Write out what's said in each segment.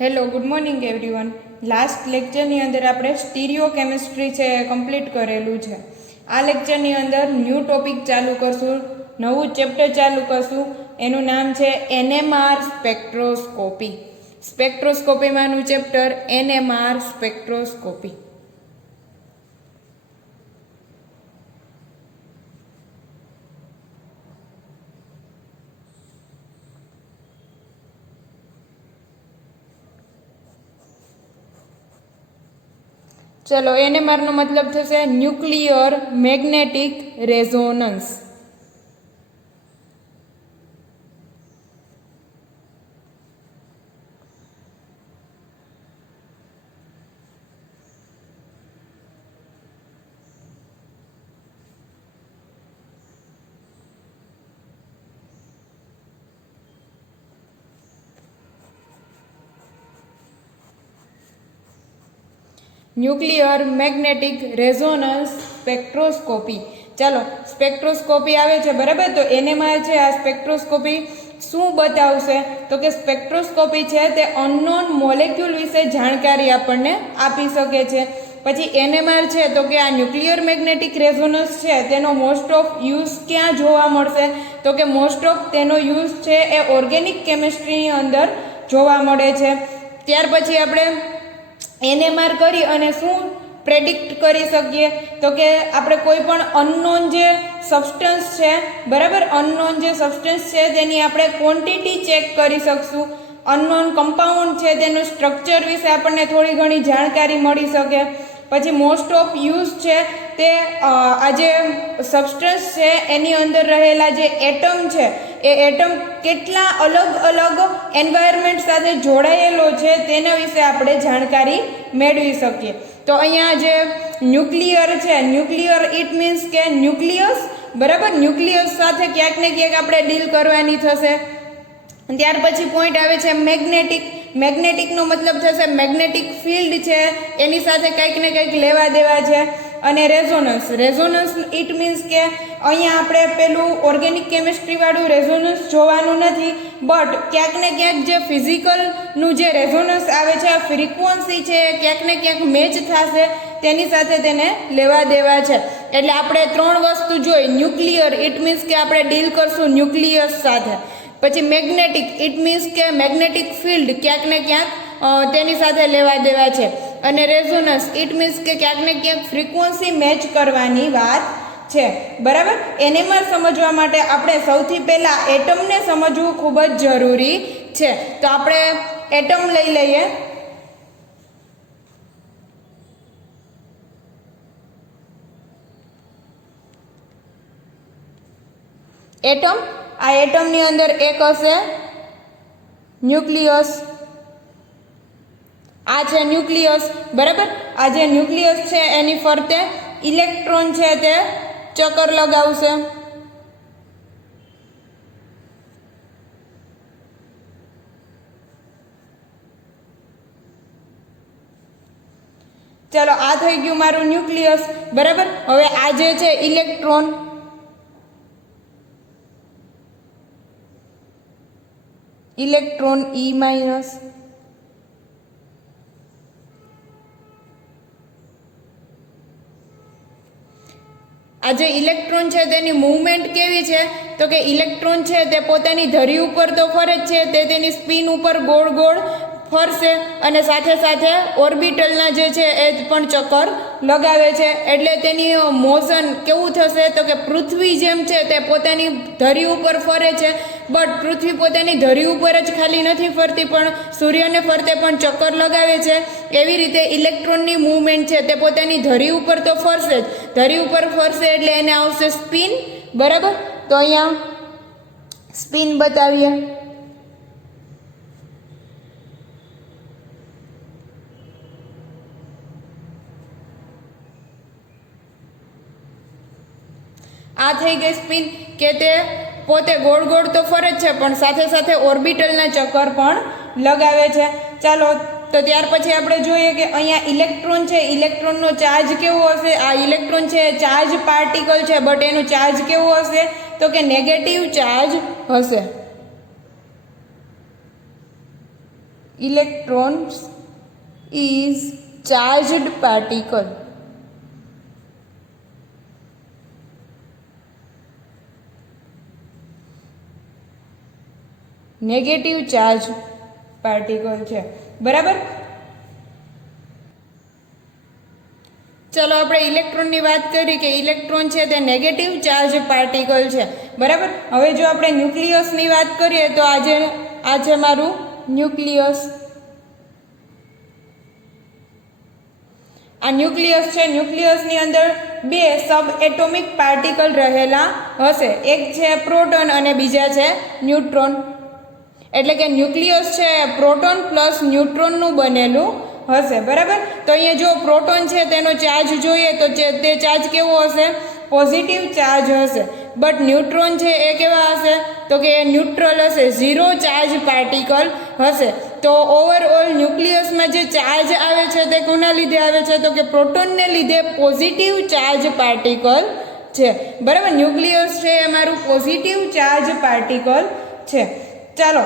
Hello, good morning everyone. Last લેક્ચરની અંદર આપણે સ્ટીરિયો કેમિસ્ટ્રી છે એ કમ્પ્લીટ કરેલું છે. આ લેક્ચરની અંદર ન્યૂ ટોપિક ચાલુ કરશું, નવું ચેપ્ટર ચાલુ કરશું. એનું નામ છે એનએમઆર સ્પેક્ટ્રોસ્કોપી. સ્પેક્ટ્રોસ્કોપીમાંનું ચેપ્ટર એનએમઆર સ્પેક્ટ્રોસ્કોપી. ચલો, એનએમઆર નો મતલબ થશે nuclear magnetic resonance. Nuclear magnetic resonance spectroscopy. ચાલો, સ્પેક્ટ્રોસ્કોપી આવે છે, બરાબર. તો એનએમઆર છે, આ સ્પેક્ટ્રોસ્કોપી શું બતાવશે? તો કે સ્પેક્ટ્રોસ્કોપી છે તે અનનોન મોલેક્યુલ વિશે જાણકારી આપણને આપી શકે છે. પછી એનએમઆર છે તો કે આ ન્યુક્લિયર મેગ્નેટિક રેઝોનન્સ છે તેનો મોસ્ટ ઓફ યુઝ ક્યાં જોવા મળશે? તો કે મોસ્ટ ઓફ તેનો યુઝ છે એ ઓર્ગેનિક કેમિસ્ટ્રીની અંદર જોવા મળે છે. ત્યાર પછી આપણે એનએમઆર કરી અને શું પ્રેડિક્ટ કરી શકીએ? તો કે આપણે કોઈ પણ અનનોન જે સબસ્ટન્સ છે, બરાબર, અનનોન જે સબસ્ટન્સ છે તેની આપણે ક્વોન્ટિટી ચેક કરી શકશું. અનનોન કમ્પાઉન્ડ છે તેનું સ્ટ્રક્ચર વિશે આપણને થોડી ઘણી જાણકારી મળી શકે. પછી મોસ્ટ ઓફ યુઝ છે તે આ જે સબસ્ટન્સ છે એની અંદર રહેલા જે એટમ છે એ એટમ કેટલા અલગ અલગ એન્વાયરમેન્ટ સાથે જોડાયેલો છે તેના વિશે આપણે જાણકારી મેળવી શકીએ. તો અહીંયા જે ન્યુક્લિયર છે, ન્યુક્લિયર ઇટ મીન્સ કે ન્યુક્લિયસ, બરાબર, ન્યુક્લિયસ સાથે ક્યાંક ને ક્યાંક આપણે ડીલ કરવાની થશે. ત્યાર પછી પોઈન્ટ આવે છે મેગ્નેટિક. મેગ્નેટિકનો મતલબ થશે મેગ્નેટિક ફિલ્ડ છે એની સાથે કંઈક ને કંઈક લેવા દેવા છે. અને રેઝોનન્સ. રેઝોનન્સ ઇટ મીન્સ કે અહીંયા આપણે પેલું ઓર્ગેનિક કેમિસ્ટ્રી વાળું રેઝોનન્સ જોવાનું નથી, બટ ક્યાંક ને ક્યાંક જે ફિઝિકલનું જે રેઝોનન્સ આવે છે, આ ફ્રીક્વન્સી છે ક્યાંક ને ક્યાંક મેચ થશે, તેની સાથે તેને લેવા દેવા છે. એટલે આપણે ત્રણ વસ્તુ જોઈ. ન્યુક્લિયર ઇટ મીન્સ કે આપણે ડીલ કરશું ન્યુક્લિયસ સાથે. પછી મેગ્નેટિક ઇટ મીન્સ કે મેગ્નેટિક ફિલ્ડ ક્યાંક ને ક્યાંક તેની સાથે લેવા દેવા છે. અને રેઝોનન્સ ઇટ મીન્સ કે ક્યાંક ને ક્યાંક ફ્રીક્વન્સી મેચ કરવાની વાત છે, બરાબર. એનએમઆર સમજવા માટે આપણે સૌથી પહેલા એટમને સમજવું ખૂબ જ જરૂરી છે. તો આપણે એટમ લઈ લઈએ. એટમ, આ એટમની અંદર એક હશે ન્યુક્લિયસ. આ છે ન્યુક્લિયસ, બરાબર. આ જે ન્યુક્લિયસ છે એની ફરતે ઇલેક્ટ્રોન છે તે ચક્કર લગાવશે. ચલો, આ થઈ ગયું મારું ન્યુક્લિયસ, બરાબર. હવે આ જે છે ઇલેક્ટ્રોન, ઇલેક્ટ્રોન ઈ માઇનસ. આ જે ઇલેક્ટ્રોન છે તેની મૂવમેન્ટ કેવી છે? તો કે ઇલેક્ટ્રોન છે તે પોતાની ધરી ઉપર તો ફરે જ છે, તે તેની સ્પિન ઉપર ગોળ ગોળ ફરશે અને સાથે સાથે ઓર્બિટલના જે છે એ પણ ચક્કર લગાવે છે. એટલે તેની મોશન કેવું થશે? તો કે પૃથ્વી જેમ છે તે પોતાની ધરી ઉપર ફરે છે, બટ પૃથ્વી પોતાની ધરી ઉપર જ ખાલી નથી ફરતી, પણ સૂર્યને ફરતે પણ ચક્કર લગાવે છે. એવી રીતે ઇલેક્ટ્રોનની મૂવમેન્ટ છે તે પોતાની ધરી ઉપર તો ફરશે જ. ધરી ઉપર ફરશે એટલે એને આવશે સ્પિન, બરાબર. તો અહીંયા સ્પિન બતાવીએ. આ થઈ ગઈ સ્પિન, કે તે પોતે ગોળ ગોળ તો ફરે જ છે પણ સાથે સાથે ઓર્બિટલના ચક્કર પણ લગાવે છે. ચાલો, તો ત્યાર પછી આપણે જોઈએ કે અહીંયા ઇલેક્ટ્રોન છે, ઇલેક્ટ્રોનનો ચાર્જ કેવો હશે? આ ઇલેક્ટ્રોન છે ચાર્જ પાર્ટિકલ છે, બટ એનો ચાર્જ કેવો હશે? તો કે નેગેટિવ ચાર્જ હશે. Electrons is charged particle. Negative charge particle છે. બરાબર. ચલો આપણે ઇલેક્ટ્રોનની વાત કરી કે ઇલેક્ટ્રોન છે તે નેગેટિવ ચાર્જ પાર્ટિકલ છે. બરાબર. હવે જો આપણે ન્યુક્લિયસની વાત કરીએ તો આ છે મારું ન્યુક્લિયસ. આ ન્યુક્લિયસ છે. ન્યુક્લિયસની અંદર બે સબ એટોમિક પાર્ટિકલ રહેલા હશે. એક છે પ્રોટોન અને બીજા છે ન્યુટ્રોન. એટલે કે ન્યુક્લિયસ છે પ્રોટોન પ્લસ ન્યુટ્રોનનું બનેલું હશે. બરાબર. તો અહીંયા જો પ્રોટોન છે તેનો ચાર્જ જોઈએ તો તે ચાર્જ કેવો હશે? પોઝિટિવ ચાર્જ હશે. બટ ન્યુટ્રોન છે એ કેવા હશે? તો કે એ ન્યુટ્રલ હશે, ઝીરો ચાર્જ પાર્ટિકલ હશે. તો ઓવરઓલ ન્યુક્લિયસમાં જે ચાર્જ આવે છે તે કોના લીધે આવે છે? તો કે પ્રોટોનને લીધે પોઝિટિવ ચાર્જ પાર્ટિકલ છે. બરાબર. ન્યુક્લિયસ છે એ મારું પોઝિટિવ ચાર્જ પાર્ટિકલ છે. ચાલો,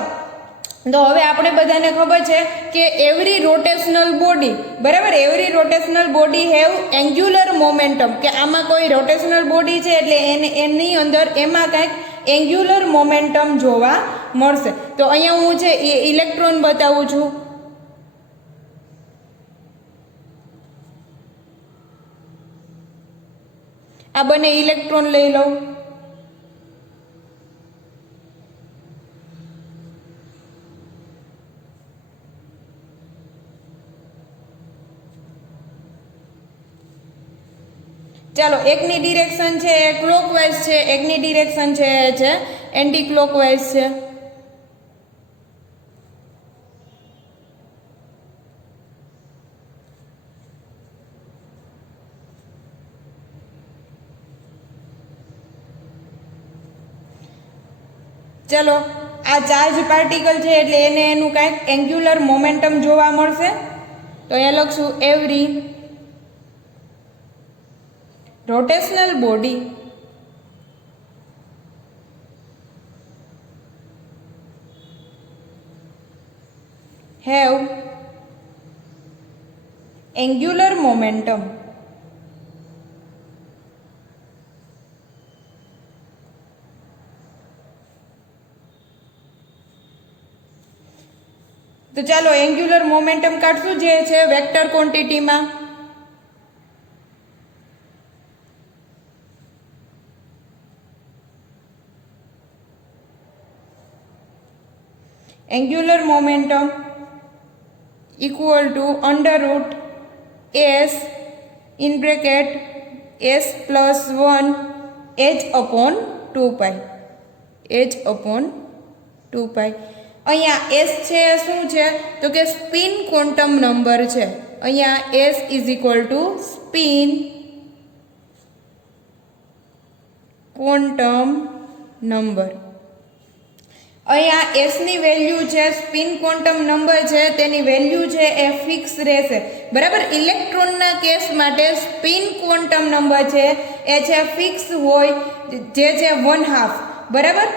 તો હવે આપણે બધાને ખબર છે કે એવરી રોટેશનલ બોડી, બરાબર, every rotational body have angular momentum, કે આમાં કોઈ રોટેશનલ બોડી છે એટલે એની અંદર એમાં કંઈક એન્ગ્યુલર મોમેન્ટમ જોવા મળશે. તો અહીંયા હું છે એ ઇલેક્ટ્રોન બતાવું છું. આ બંને ઇલેક્ટ્રોન લઈ લઉં. ચાલો, એકની ડિરેક્શન છે એ ક્લોકવાઇઝ છે, એકની ડિરેક્શન છે એ છે એન્ટી ક્લોકવાઇઝ છે. ચલો, આ ચાર્જ પાર્ટિકલ છે એટલે એને એનું કાંઈક એન્ગ્યુલર મોમેન્ટમ જોવા મળશે. તો અહીંયા લખશું every rotational body have angular momentum. તો ચાલો એન્ગ્યુલર મોમેન્ટમ કાઢશું જે છે vector ક્વોન્ટિટીમાં. angular momentum equal to under root s in bracket s plus 1 h upon 2 pi, h upon 2 pi. અહીંયા s છે શું છે? તો કે સ્પિન ક્વોન્ટમ નંબર છે. અહીંયા s is equal to spin quantum number. અહીંયા એસ ની વેલ્યુ છે, સ્પિન ક્વોન્ટમ નંબર છે તેની વેલ્યુ છે એ ફિક્સ રહેશે. બરાબર. ઇલેક્ટ્રોનના કેસ માટે સ્પિન ક્વોન્ટમ નંબર છે એ છે ફિક્સ હોય, જે છે 1/2. બરાબર.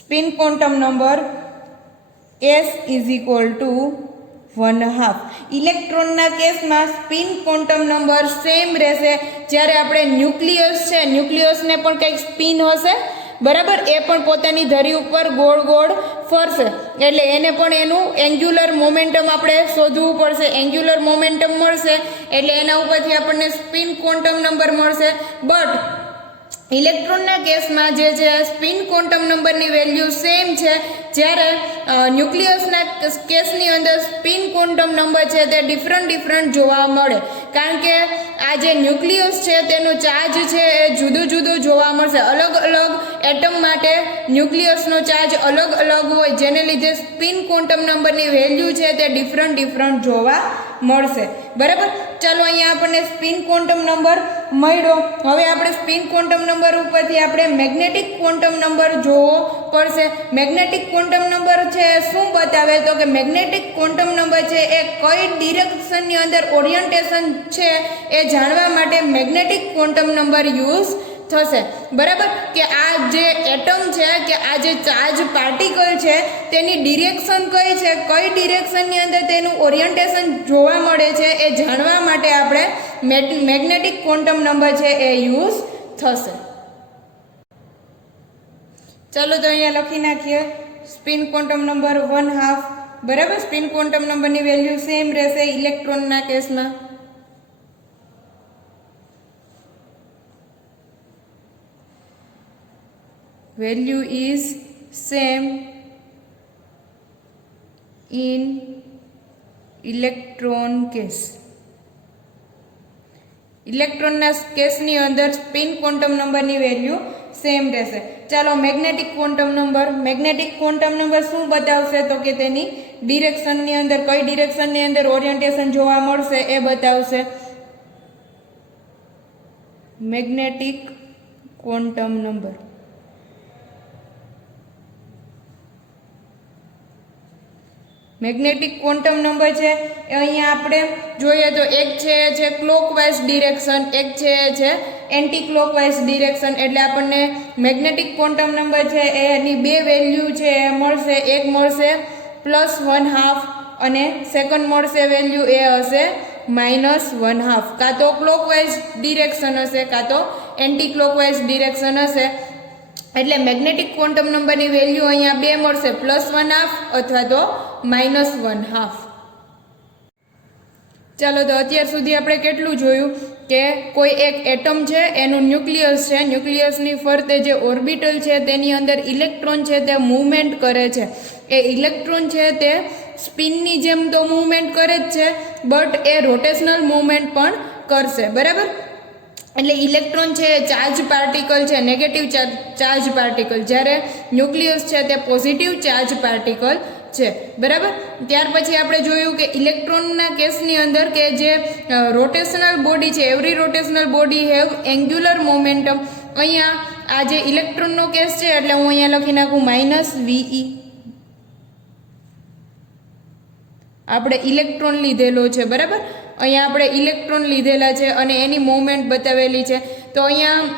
Spin quantum number s is equal to 1/2. ઇલેક્ટ્રોનના કેસમાં સ્પિન ક્વોન્ટમ નંબર સેમ રહેશે. જ્યારે આપણે ન્યુક્લિયસ છે, ન્યુક્લિયસને પણ કંઈક સ્પિન હશે. બરાબર. એ પણ પોતાની ધરી ઉપર ગોળ ગોળ ફરશે એટલે એને પણ એનું એન્ગ્યુલર મોમેન્ટમ આપણે શોધવું પડશે. એન્ગ્યુલર મોમેન્ટમ મળશે એટલે એના ઉપરથી આપણને સ્પિન ક્વોન્ટમ નંબર મળશે. બટ ઇલેક્ટ્રોનના કેસમાં જે છે સ્પિન ક્વોન્ટમ નંબરની વેલ્યુ સેમ છે. જ્યારે ન્યુક્લિયસના કેસની અંદર સ્પિન ક્વોન્ટમ નંબર છે તે ડિફરન્ટ જોવા મળે. કારણ કે આ જે ન્યુક્લિયસ છે તેનું ચાર્જ છે એ જુદું જોવા મળશે. અલગ અલગ એટમ માટે ન્યુક્લિયસનો ચાર્જ અલગ હોય, જેને લીધે સ્પિન ક્વોન્ટમ નંબરની વેલ્યુ છે તે ડિફરન્ટ જોવા મળશે. બરાબર. ચાલો, અહીંયા આપણને સ્પિન ક્વોન્ટમ નંબર મળ્યો. હવે આપણે સ્પિન ક્વોન્ટમ નંબર ઉપરથી આપણે મેગ્નેટિક ક્વોન્ટમ નંબર જોવો પડશે. મેગ્નેટિક ક્વોન્ટમ નંબર છે શું બતાવે? તો કે મેગ્નેટિક ક્વોન્ટમ નંબર છે એ કઈ ડિરેક્શનની અંદર ઓરિએન્ટેશન છે એ જાણવા માટે મેગ્નેટિક ક્વોન્ટમ નંબર યુઝ થશે, બરાબર. કે આ જે એટમ છે કે આ જે ચાર્જ પાર્ટિકલ છે તેની ડિરેક્શન કઈ છે, કઈ ડિરેક્શનની અંદર તેનું ઓરિએન્ટેશન જોવા મળે છે એ જાણવા માટે આપણે મેગ્નેટિક ક્વોન્ટમ નંબર છે એ યુઝ થશે. ચાલો તો અહીંયા લખી નાખીએ સ્પિન ક્વોન્ટમ નંબર 1/2, બરાબર. સ્પિન ક્વોન્ટમ નંબરની વેલ્યુ સેમ રહેશે ઇલેક્ટ્રોનના કેસમાં. value is same in electron case. ઇલેક્ટ્રોનના કેસની અંદર સ્પિન ક્વોન્ટમ નંબરની વેલ્યુ સેમ રહેશે. ચાલો મેગ્નેટિક ક્વોન્ટમ નંબર શું બતાવશે તો કે તેની ડિરેક્શનની અંદર કઈ ડિરેક્શનની અંદર ઓરિએન્ટેશન જોવા મળશે એ બતાવશે. Magnetic quantum number magnetic quantum number છે એ અહીંયા આપણે જોઈએ તો એક છે ક્લોકવાઇઝ ડિરેક્શન, એક છે એન્ટી ક્લોકવાઇઝ ડિરેક્શન. એટલે આપણને મેગ્નેટિક ક્વોન્ટમ નંબર છે એની બે વેલ્યુ છે એ મળશે. એક મળશે +1/2 અને સેકન્ડ મળશે વેલ્યુ એ હશે -1/2. કાં તો ક્લોકવાઇઝ ડિરેક્શન હશે કાં તો એન્ટી ક્લોકવાઇઝ ડિરેક્શન હશે. એટલે મેગ્નેટિક ક્વોન્ટમ નંબરની વેલ્યુ અહીંયા બે મળશે, +1/2 અથવા તો -1/2. ચાલો તો અત્યાર સુધી આપણે કેટલું જોયું કે કોઈ એક એટમ છે એનું ન્યુક્લિયસ છે, ન્યુક્લિયસની ફરતે જે ઓર્બિટલ છે તેની અંદર ઇલેક્ટ્રોન છે તે મૂવમેન્ટ કરે છે. એ ઇલેક્ટ્રોન છે તે સ્પિનની જેમ તો મૂવમેન્ટ કરે જ છે, બટ એ રોટેશનલ મૂવમેન્ટ પણ કરશે, બરાબર. એટલે ઇલેક્ટ્રોન છે એ ચાર્જ પાર્ટિકલ છે, નેગેટિવ ચાર્જ પાર્ટિકલ, જ્યારે ન્યુક્લિયસ છે તે પોઝિટિવ ચાર્જ પાર્ટિકલ છે, બરાબર. ત્યાર પછી આપણે જોયું કે ઇલેક્ટ્રોનના કેસની અંદર કે જે રોટેશનલ બોડી છે, every rotational body have angular momentum. અહીંયા આ જે ઇલેક્ટ્રોનનો કેસ છે એટલે હું અહીંયા લખી નાખું -VE. આપણે ઇલેક્ટ્રોન લીધેલો છે, બરાબર. અહીંયા આપણે ઇલેક્ટ્રોન લીધેલા છે અને એની મૂવમેન્ટ બતાવેલી છે. તો અહીંયા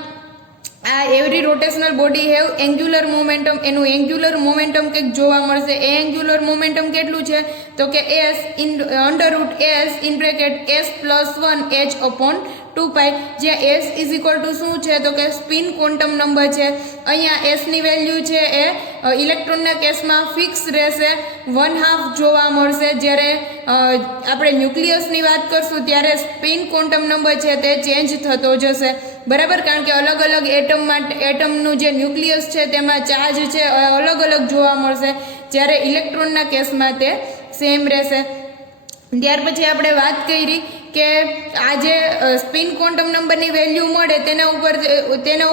આ every rotational body have angular momentum, એનું એન્ગ્યુલર મોમેન્ટમ કંઈક જોવા મળશે. એ એન્ગ્યુલર મોમેન્ટમ કેટલું છે તો કે S √S/S+1h/2π, જ્યાં S શું છે તો કે સ્પિન ક્વોન્ટમ નંબર છે. અહીંયા S ની વેલ્યુ છે એ ઇલેક્ટ્રોનના કેસમાં ફિક્સ રહેશે, 1/2 જોવા મળશે. જ્યારે આપણે ન્યુક્લિયસની વાત કરશું ત્યારે સ્પિન ક્વોન્ટમ નંબર છે તે ચેન્જ થતો જશે, બરાબર. કારણ કે અલગ અલગ એટમનું જે ન્યુક્લિયસ છે તેમાં ચાર્જ છે અલગ અલગ જોવા મળશે, જ્યારે ઇલેક્ટ્રોનના કેસમાં તે સેમ રહેશે. ત્યાર પછી આપણે વાત કરી કે આ જે સ્પિન ક્વોન્ટમ નંબરની વેલ્યુ મળે તેના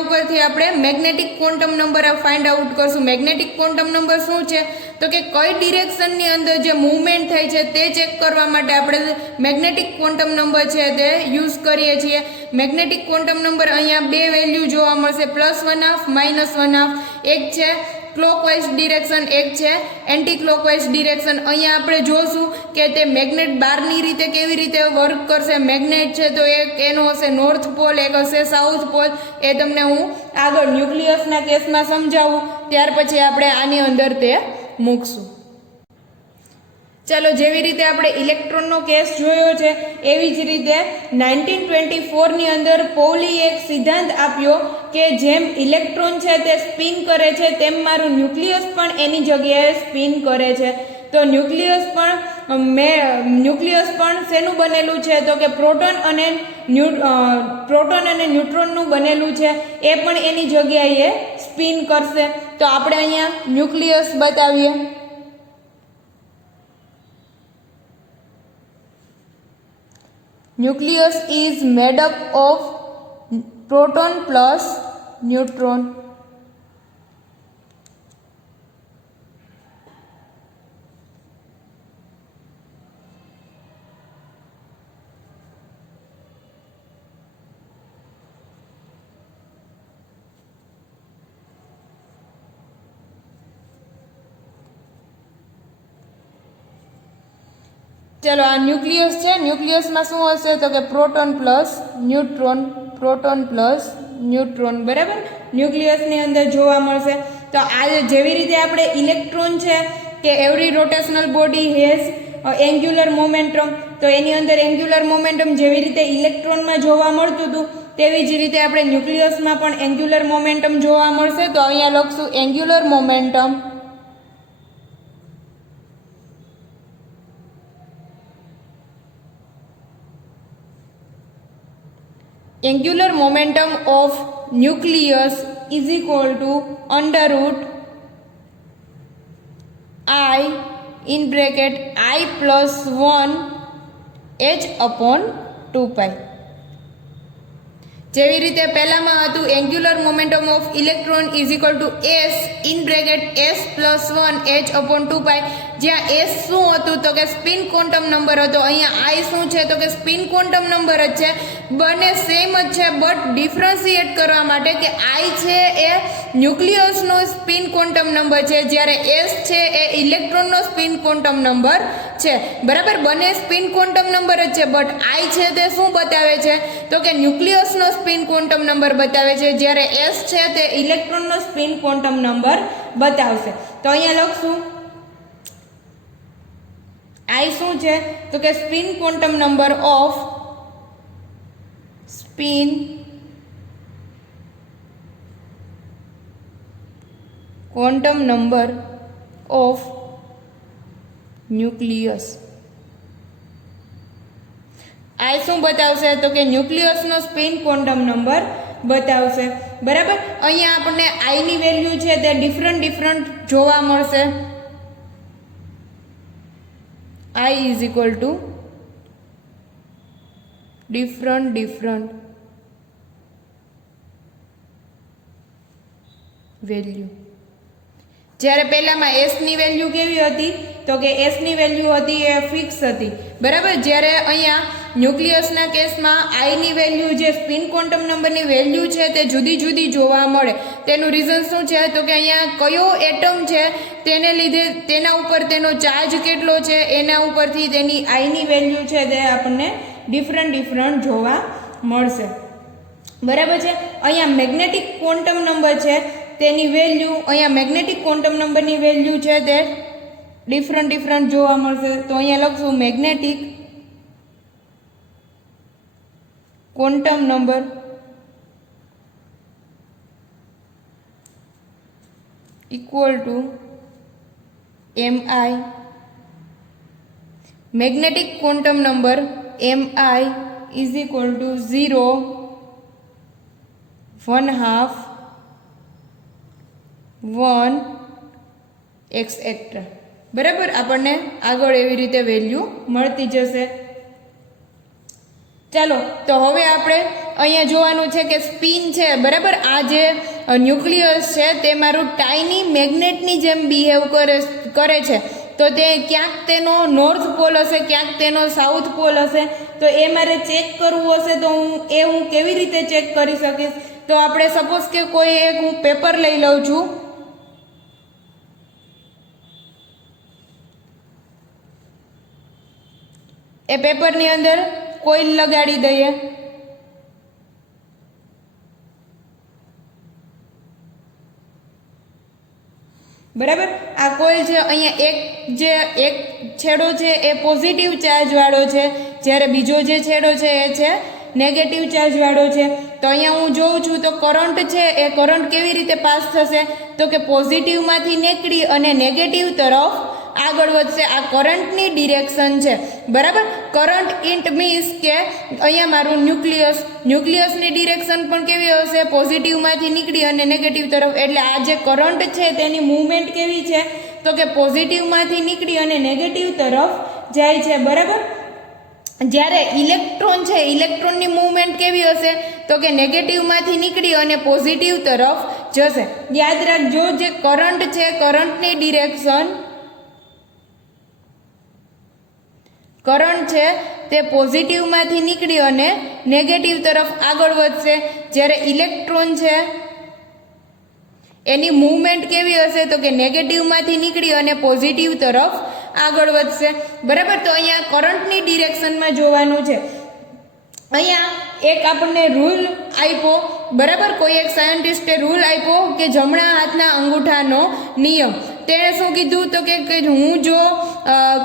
ઉપરથી આપણે magnetic quantum number find out કરશું. મેગ્નેટિક ક્વોન્ટમ નંબર શું છે તો કે કઈ ડિરેક્શનની અંદર જે મૂવમેન્ટ થાય છે તે ચેક કરવા માટે આપણે મેગ્નેટિક ક્વોન્ટમ નંબર છે તે યુઝ કરીએ છીએ. મેગ્નેટિક ક્વોન્ટમ નંબર અહીંયા બે વેલ્યુ જોવા મળશે, +1/2 -1/2. એક છે ક્લોકવાઇઝ ડિરેક્શન, એક છે એન્ટી ક્લોકવાઇઝ ડિરેક્શન. અહીંયા આપણે જોશું કે તે મેગ્નેટ બારની રીતે કેવી રીતે વર્ક કરશે. મેગ્નેટ છે તો એક એનો હશે નોર્થ પોલ, એક હશે સાઉથ પોલ. એ તમને હું આગળ ન્યુક્લિયસના કેસમાં સમજાવું, ત્યાર પછી આપણે આની અંદર તે મૂકશું. ચાલો, જેવી રીતે આપણે ઇલેક્ટ્રોનનો કેસ જોયો છે એવી જ રીતે 1924ની અંદર પૌલીએ એક સિદ્ધાંત આપ્યો કે જેમ ઇલેક્ટ્રોન છે તે સ્પિન કરે છે તેમ મારું ન્યુક્લિયસ પણ એની જગ્યાએ સ્પિન કરે છે. તો ન્યુક્લિયસ પણ શેનું બનેલું છે તો કે પ્રોટોન અને ન્યુટ્રોનનું બનેલું છે. એ પણ એની જગ્યાએ સ્પિન કરશે. તો આપણે અહીંયા ન્યુક્લિયસ બતાવીએ. Nucleus is made up of proton plus neutron. ચલો, આ ન્યુક્લિયસ છે. ન્યુક્લિયસમાં શું હશે તો કે proton plus neutron, proton plus neutron, બરાબર, ન્યુક્લિયસની અંદર જોવા મળશે. તો આ જેવી રીતે આપણે ઇલેક્ટ્રોન છે કે every rotational body has angular momentum, તો એની અંદર એન્ગ્યુલર મોમેન્ટમ જેવી રીતે ઇલેક્ટ્રોનમાં જોવા મળતું હતું તેવી જ રીતે આપણે ન્યુક્લિયસમાં પણ એન્ગ્યુલર મોમેન્ટમ જોવા મળશે. તો અહીંયા લખશું angular momentum angular momentum of nucleus is equal to under root I in bracket I plus 1 h upon 2 pi. જેવી રીતે પહેલામાં હતું angular momentum of electron is equal to S in bracket S plus 1 H upon 2 પાઈ, જ્યાં S શું હતું તો કે spin quantum number હતો. અહીંયા આઈ શું છે તો કે સ્પિન ક્વોન્ટમ નંબર જ છે, બંને સેમ જ છે, બટ ડિફરન્શિએટ કરવા માટે કે આઈ છે એ ન્યુક્લિયસનો સ્પિન ક્વોન્ટમ નંબર છે, જ્યારે એસ છે એ ઇલેક્ટ્રોનનો સ્પિન ક્વોન્ટમ નંબર છે, બરાબર. બંને સ્પિન ક્વોન્ટમ નંબર જ છે, બટ આઈ છે તે શું બતાવે છે તો કે ન્યુક્લિયસનો સ્પિન ક્વોન્ટમ નંબર બતાવે છે, જ્યારે એસ છે તે ઇલેક્ટ્રોનનો સ્પિન ક્વોન્ટમ નંબર બતાવશે. તો અહીંયા લખશું આઈ શું છે તો કે spin quantum number of spin quantum number of nucleus. આ શું બતાવશે તો કે ન્યુક્લિયસનો સ્પિન ક્વોન્ટમ નંબર બતાવશે, બરાબર. અહીંયા આપણને આઈની વેલ્યુ છે તે ડિફરન્ટ જોવા મળશે. I is equal to different value. જ્યારે પહેલામાં એસ ની વેલ્યુ કેવી હતી તો કે એસ ની વેલ્યુ હતી એ ફિક્સ હતી, બરાબર. જ્યારે અહીંયા ન્યુક્લિયસના કેસમાં આઈ ની વેલ્યુ જે સ્પિન ક્વોન્ટમ નંબરની વેલ્યુ છે તે જુદી જુદી જોવા મળે. તેનું રીઝન શું છે તો કે અહીંયા કયો એટમ છે તેને લીધે તેના ઉપર તેનો ચાર્જ કેટલો છે એના ઉપરથી તેની આઈની વેલ્યુ છે તે આપણને ડિફરન્ટ જોવા મળશે, બરાબર છે. અહીંયા મેગ્નેટિક ક્વોન્ટમ નંબર છે તેની વેલ્યુ, અહીંયા મેગ્નેટિક ક્વોન્ટમ નંબરની વેલ્યુ છે તે ડિફરન્ટ જોવા મળશે. તો અહીંયા લખશું magnetic quantum number equal to mi. magnetic quantum number mi is equal to 0, 1/2, 1 etc. બરાબર. આપણને આગળ એવી રીતે વેલ્યુ મળતી જશે. ચાલો, તો હવે આપણે અહીંયા જોવાનું છે કે સ્પિન છે, બરાબર. આ જે ન્યુક્લિયસ છે તે મારું ટાઇની મેગ્નેટની જેમ બિહેવ કરે છે. તો તે ક્યાંક તેનો નોર્થ પોલ હશે, ક્યાંક તેનો સાઉથ પોલ હશે. તો એ મારે ચેક કરવું હશે તો હું કેવી રીતે ચેક કરી શકીશ? તો આપણે સપોઝ કે કોઈ એક હું પેપર લઈ લઉં છું, એ પેપરની અંદર કોઇલ લગાડી દઈએ, બરાબર. આ કોઇલ છે, અહીંયા એક છેડો છે એ પોઝિટિવ ચાર્જ વાળો છે, જ્યારે બીજો જે છેડો છે એ છે નેગેટિવ ચાર્જ વાળો છે. તો અહીંયા હું જોઉં છું તો કરંટ છે એ કરંટ કેવી રીતે પાસ થશે તો કે પોઝિટિવમાંથી નીકળી અને નેગેટિવ તરફ આગળ વધશે. આ કરંટની ડિરેક્શન છે, બરાબર. કરંટ ઇન્ટ મીન્સ કે અહીંયા મારું ન્યુક્લિયસની ડિરેક્શન પણ કેવી હશે? પોઝિટિવમાંથી નીકળી અને નેગેટિવ તરફ. એટલે આ જે કરંટ છે તેની મૂવમેન્ટ કેવી છે તો કે પોઝિટિવમાંથી નીકળી અને નેગેટિવ તરફ જાય છે, બરાબર. જ્યારે ઇલેક્ટ્રોન છે, ઇલેક્ટ્રોનની મૂવમેન્ટ કેવી હશે તો કે નેગેટિવમાંથી નીકળી અને પોઝિટિવ તરફ જશે. યાદ રાખજો, જે કરંટ છે, કરંટની ડિરેક્શન, કરંટ છે તે પોઝિટિવમાંથી નીકળી અને નેગેટિવ તરફ આગળ વધશે. જ્યારે ઇલેક્ટ્રોન છે એની મૂવમેન્ટ કેવી હશે તો કે નેગેટિવમાંથી નીકળી અને પોઝિટિવ તરફ આગળ વધશે, બરાબર. તો અહીંયા કરંટની ડિરેક્શનમાં જોવાનું છે. અહીંયા એક આપણને રૂલ આપ્યો બરાબર, કોઈ એક સાયન્ટિસ્ટે રૂલ આપ્યો કે જમણા હાથના અંગૂઠાનો નિયમ. તેણે શું કીધું તો કે હું જો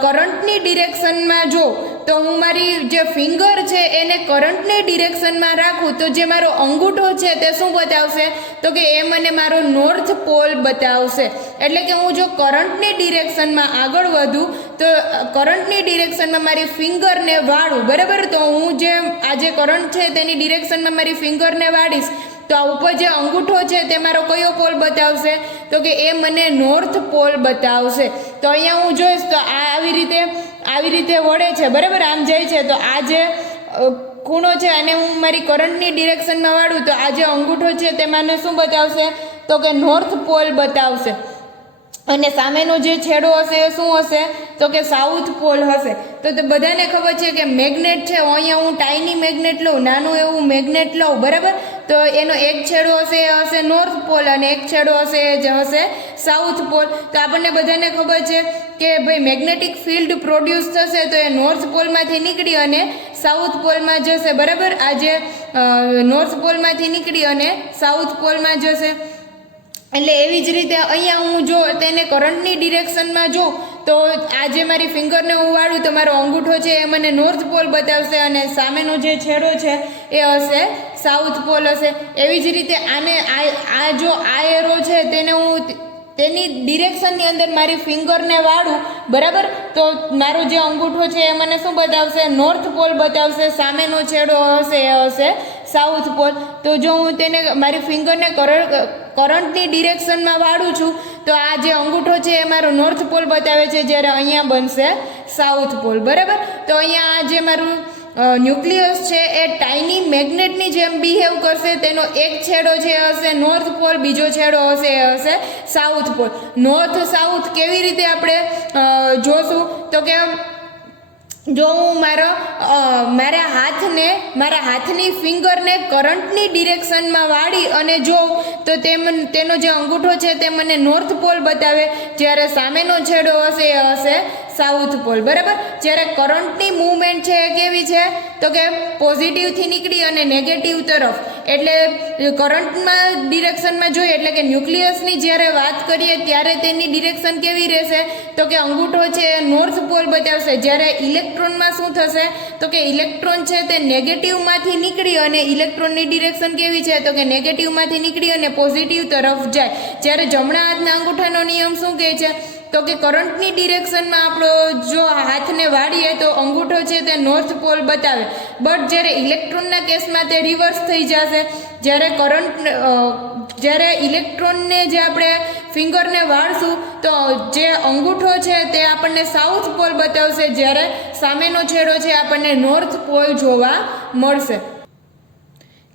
કરંટની ડિરેક્શનમાં જો તો હું મારી જે ફિંગર છે એને કરંટની ડિરેક્શનમાં રાખું તો જે મારો અંગૂઠો છે તે શું બતાવશે તો કે એ મને મારો નોર્થ પોલ બતાવશે. એટલે કે હું જો કરંટની ડિરેક્શનમાં આગળ વધું તો કરંટની ડિરેક્શનમાં મારી ફિંગરને વાળું, બરાબર, તો હું જે આ જે કરંટ છે તેની ડિરેક્શનમાં મારી ફિંગરને વાળીશ તો આ ઉપર જે અંગૂઠો છે તે મારો કયો પોલ બતાવશે તો કે એ મને નોર્થ પોલ બતાવશે. તો અહીંયા હું જોઈશ તો આ આવી રીતે વળે છે, બરાબર, આમ જાય છે. તો આ જે ખૂણો છે અને હું મારી કરંટની ડિરેક્શનમાં વાળું તો આ જે અંગૂઠો છે તે મને શું બતાવશે તો કે નોર્થ પોલ બતાવશે. અને સામેનો જે છેડો હશે એ શું હશે તો કે સાઉથ પોલ હશે. તો બધાને ખબર છે કે મેગ્નેટ છે, અહીંયા હું ટાઈની મેગ્નેટ લઉં, નાનું એવું મેગ્નેટ લઉં, બરાબર, તો એનો એક છેડો હશે એ હશે નોર્થ પોલ અને એક છેડો હશે એ જે હશે સાઉથ પોલ. તો આપણને બધાને ખબર છે કે ભાઈ મેગ્નેટિક ફિલ્ડ પ્રોડ્યુસ થશે તો એ નોર્થ પોલમાંથી નીકળી અને સાઉથ પોલમાં જશે, બરાબર. આ જે નોર્થ પોલમાંથી નીકળી અને સાઉથ પોલમાં જશે. એટલે એવી જ રીતે અહીંયા હું જો તેને કરંટની ડિરેક્શનમાં જો તો આ જે મારી ફિંગરને હું વાળું તો મારો અંગૂઠો છે એ મને નોર્થ પોલ બતાવશે અને સામેનો જે છેડો છે એ હશે સાઉથ પોલ હશે. એવી જ રીતે આને આ જો આ એરો છે તેને હું તેની ડિરેક્શનની અંદર મારી ફિંગરને વાળું, બરાબર, તો મારો જે અંગૂઠો છે એ મને શું બતાવશે નોર્થ પોલ બતાવશે, સામેનો છેડો હશે એ હશે સાઉથ પોલ. તો જો હું તેને મારી ફિંગરને કરંટની ડિરેક્શનમાં વાળું છું તો આ જે અંગૂઠો છે એ મારો નોર્થ પોલ બતાવે છે, જ્યારે અહીંયા બનશે સાઉથ પોલ, બરાબર. તો અહીંયા આ જે મારું ન્યુક્લિયસ છે એ ટાઈની મેગ્નેટની જેમ બિહેવ કરશે. તેનો એક છેડો છે એ હશે નોર્થ પોલ, બીજો છેડો હશે એ હશે સાઉથ પોલ. નોર્થ સાઉથ કેવી રીતે આપણે જોશું તો કે જો હું મારા હાથની ફિંગરને કરંટની ડિરેક્શનમાં વાળી અને જોઉં તો તેનો જે અંગૂઠો છે તે મને નોર્થ પોલ બતાવે, જ્યારે સામેનો છેડો હશે એ હશે સાઉથ પોલ, બરાબર. જ્યારે કરંટની મૂવમેન્ટ છે એ કેવી છે તો કે પોઝિટિવથી નીકળી અને નેગેટિવ તરફ, એટલે કરંટમાં ડિરેક્શનમાં જોઈએ એટલે કે ન્યુક્લિયસની જ્યારે વાત કરીએ ત્યારે તેની ડિરેક્શન કેવી રહેશે તો કે અંગૂઠો છે એ નોર્થ પોલ બતાવશે. જ્યારે ઇલેક્ટ્રોનમાં શું થશે તો કે ઇલેક્ટ્રોન છે તે નેગેટિવમાંથી નીકળી અને ઇલેક્ટ્રોનની ડિરેક્શન કેવી છે તો કે નેગેટિવમાંથી નીકળી અને પોઝિટિવ તરફ જાય. જ્યારે જમણા હાથના અંગૂઠાનો નિયમ શું કહે છે તો કે કરંટની ડિરેક્શનમાં આપણો જો હાથને વાળીએ તો અંગૂઠો છે તે નોર્થ પોલ બતાવે, બટ જ્યારે ઇલેક્ટ્રોનના કેસમાં તે રિવર્સ થઈ જશે. જ્યારે ઇલેક્ટ્રોનને જે આપણે ફિંગરને વાળશું તો જે અંગૂઠો છે તે આપણને સાઉથ પોલ બતાવશે, જ્યારે સામેનો છેડો છે આપણને નોર્થ પોલ જોવા મળશે.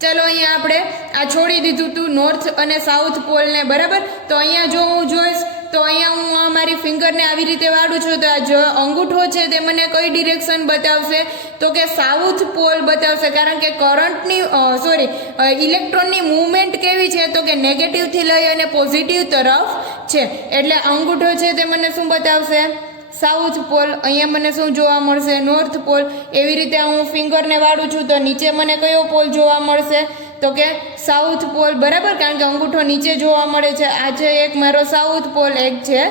ચાલો અહીંયા આપણે આ છોડી દીધું હતું નોર્થ અને સાઉથ પોલને, બરાબર. તો અહીંયા જો હું જોઈશ તો અહીંયા હું મારી ફિંગરને આવી રીતે વાળું છું તો આ જો અંગૂઠો છે તે મને કઈ ડિરેક્શન બતાવશે તો કે સાઉથ પોલ બતાવશે, કારણ કે ઇલેક્ટ્રોનની મૂવમેન્ટ કેવી છે તો કે નેગેટિવથી લઈ અને પોઝિટિવ તરફ છે. એટલે અંગૂઠો છે તે મને શું બતાવશે સાઉથ પોલ, અહીંયા મને શું જોવા મળશે નોર્થ પોલ. એવી રીતે હું ફિંગરને વાળું છું તો નીચે મને કયો પોલ જોવા મળશે તો કે સાઉથ પોલ, બરાબર, કારણ કે અંગૂઠો નીચે જોવા મળે છે. આ છે એક મારો સાઉથ પોલ, એક છે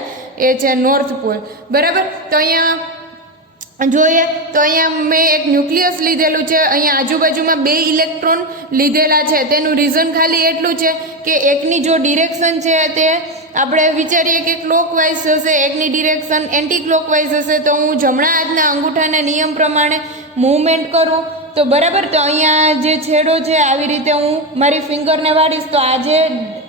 એ છે નોર્થ પોલ, બરાબર. તો અહીંયા જોઈએ તો અહીંયા મેં એક ન્યુક્લિયસ લીધેલું છે, અહીંયા આજુબાજુમાં 2 ઇલેક્ટ્રોન લીધેલા છે. તેનું રીઝન ખાલી એટલું છે કે એકની જો ડિરેક્શન છે તે આપણે વિચારીએ કે ક્લોકવાઇઝ હશે, એકની ડિરેક્શન એન્ટી ક્લોકવાઇઝ હશે, તો હું જમણા હાથના અંગૂઠાના નિયમ પ્રમાણે મૂવમેન્ટ કરું તો બરાબર. તો અહીંયા જે છેડો છે આવી રીતે હું મારી ફિંગરને વાળીશ તો આ જે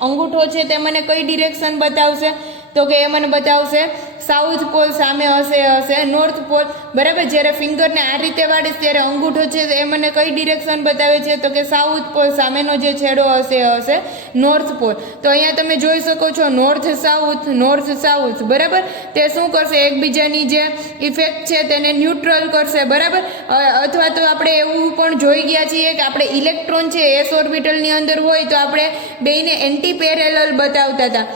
અંગૂઠો છે તે મને કઈ ડિરેક્શન બતાવશે તો કે એ મને બતાવશે સાઉથ પોલ, સામે હશે નોર્થ પોલ, બરાબર. જ્યારે ફિંગરને આ રીતે વાળીશ ત્યારે અંગૂઠો છે એ મને કઈ ડિરેક્શન બતાવે છે તો કે સાઉથ પોલ, સામેનો જે છેડો હશે નોર્થ પોલ. તો અહીંયા તમે જોઈ શકો છો નોર્થ સાઉથ, બરાબર. તે શું કરશે એકબીજાની જે ઇફેક્ટ છે તેને ન્યુટ્રલ કરશે, બરાબર. અથવા તો આપણે એવું પણ જોઈ ગયા છીએ કે આપણે ઇલેક્ટ્રોન છે એસ ઓર્બિટલની અંદર હોય તો આપણે બેયને એન્ટી પેરેલલ બતાવતા હતા.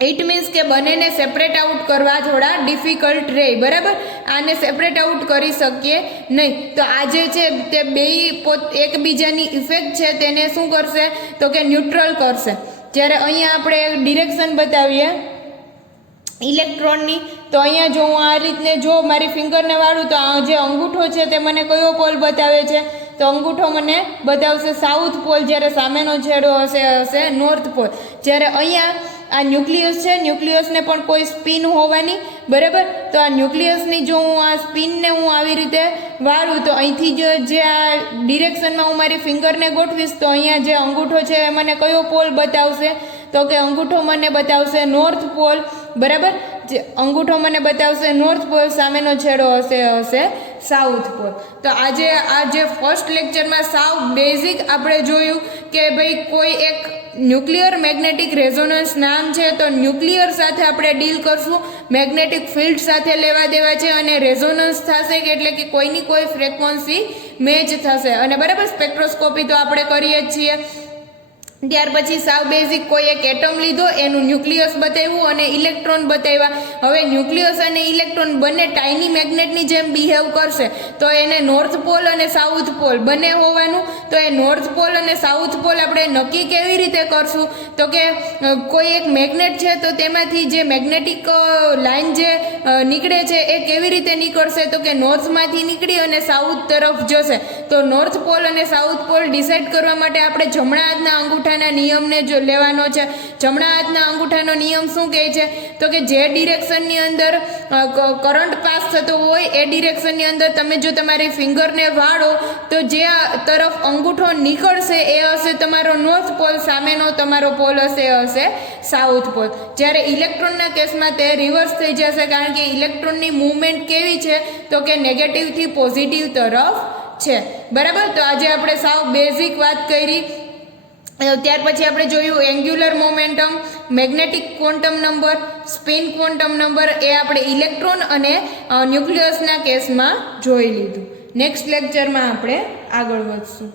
ઇટ મીન્સ કે બંનેને સેપરેટ આઉટ કરવા થોડા ડિફિકલ્ટ રહે, બરાબર. આને સેપરેટ આઉટ કરી શકીએ નહીં. તો આ જે છે તે બેય એકબીજાની ઇફેક્ટ છે તેને શું કરશે તો કે ન્યુટ્રલ કરશે. જ્યારે અહીંયા આપણે ડિરેક્શન બતાવીએ ઇલેક્ટ્રોનની, તો અહીંયા જો હું આ રીતને જો મારી ફિંગરને વાળું તો આ જે અંગૂઠો છે તે મને કયો પોલ બતાવે છે, તો અંગૂઠો મને બતાવશે સાઉથ પોલ, જ્યારે સામેનો છેડો હશે નોર્થ પોલ. જ્યારે અહીંયા આ ન્યુક્લિયસ છે, ન્યુક્લિયસને પણ કોઈ સ્પિન હોવાની, બરાબર. તો આ ન્યુક્લિયસની જો હું આ સ્પિનને હું આવી રીતે વાળું તો અહીંથી જે આ ડિરેક્શનમાં હું મારી ફિંગરને ગોઠવીશ તો અહીંયા જે અંગૂઠો છે એ મને કયો પોલ બતાવશે તો કે અંગૂઠો મને બતાવશે નોર્થ પોલ, બરાબર. જે અંગૂઠો મને બતાવશે નોર્થ પોલ, સામેનો છેડો હશે સાઉથ પોલ. તો આજે આ જે ફર્સ્ટ લેક્ચરમાં સાવ બેઝિક આપણે જોયું કે ભાઈ કોઈ એક ન્યુક્લિયર મેગ્નેટિક રેઝોનન્સ નામ છે, તો ન્યુક્લિયર સાથે આપણે ડીલ કરશું, મેગ્નેટિક ફિલ્ડ સાથે લેવા દેવા છે અને રેઝોનન્સ થશે કે એટલે કે કોઈની કોઈ ફ્રીક્વન્સી મેચ થશે. અને બરાબર સ્પેક્ટ્રોસ્કોપી તો આપણે કરીએ જ છીએ. ત્યાર પછી સાવ બેઝિક કોઈ એક એટમ લીધો, એનું ન્યુક્લિયસ બતાવ્યું અને ઇલેક્ટ્રોન બતાવ્યા. હવે ન્યુક્લિયસ અને ઇલેક્ટ્રોન બંને ટાઇની મેગ્નેટની જેમ બિહેવ કરશે, તો એને નોર્થ પોલ અને સાઉથ પોલ બંને હોવાનું. તો એ નોર્થ પોલ અને સાઉથ પોલ આપણે નક્કી કેવી રીતે કરશું તો કે કોઈ એક મેગ્નેટ છે તો તેમાંથી જે મેગ્નેટિક લાઇન જે નીકળે છે એ કેવી રીતે નીકળશે તો કે નોર્થમાંથી નીકળી અને સાઉથ તરફ જશે. તો નોર્થ પોલ અને સાઉથ પોલ ડિસાઇડ કરવા માટે આપણે જમણા હાથના અંગૂઠા નિયમને જો લેવાનો છે. જમણા હાથના અંગૂઠાનો નિયમ શું કહે છે તો કે જે ડિરેક્શનની અંદર કરંટ પાસ થતો હોય એ ડિરેક્શનની અંદર તમે જો તમારી ફિંગરને વાળો તો જે તરફ અંગૂઠો નીકળશે એ હશે તમારો નોર્થ પોલ, સામેનો તમારો પોલ હશે સાઉથ પોલ. જ્યારે ઇલેક્ટ્રોનના કેસમાં તે રિવર્સ થઈ જશે, કારણ કે ઇલેક્ટ્રોનની મૂવમેન્ટ કેવી છે તો કે નેગેટિવથી પોઝિટિવ તરફ છે, બરાબર. તો આજે આપણે સાવ બેઝિક વાત કરી. ત્યાર પછી આપણે જોયું angular momentum, magnetic quantum number, spin quantum number, એ આપણે ઇલેક્ટ્રોન અને ન્યુક્લિયસના કેસમાં જોઈ લીધું. નેક્સ્ટ લેક્ચરમાં આપણે આગળ વધશું.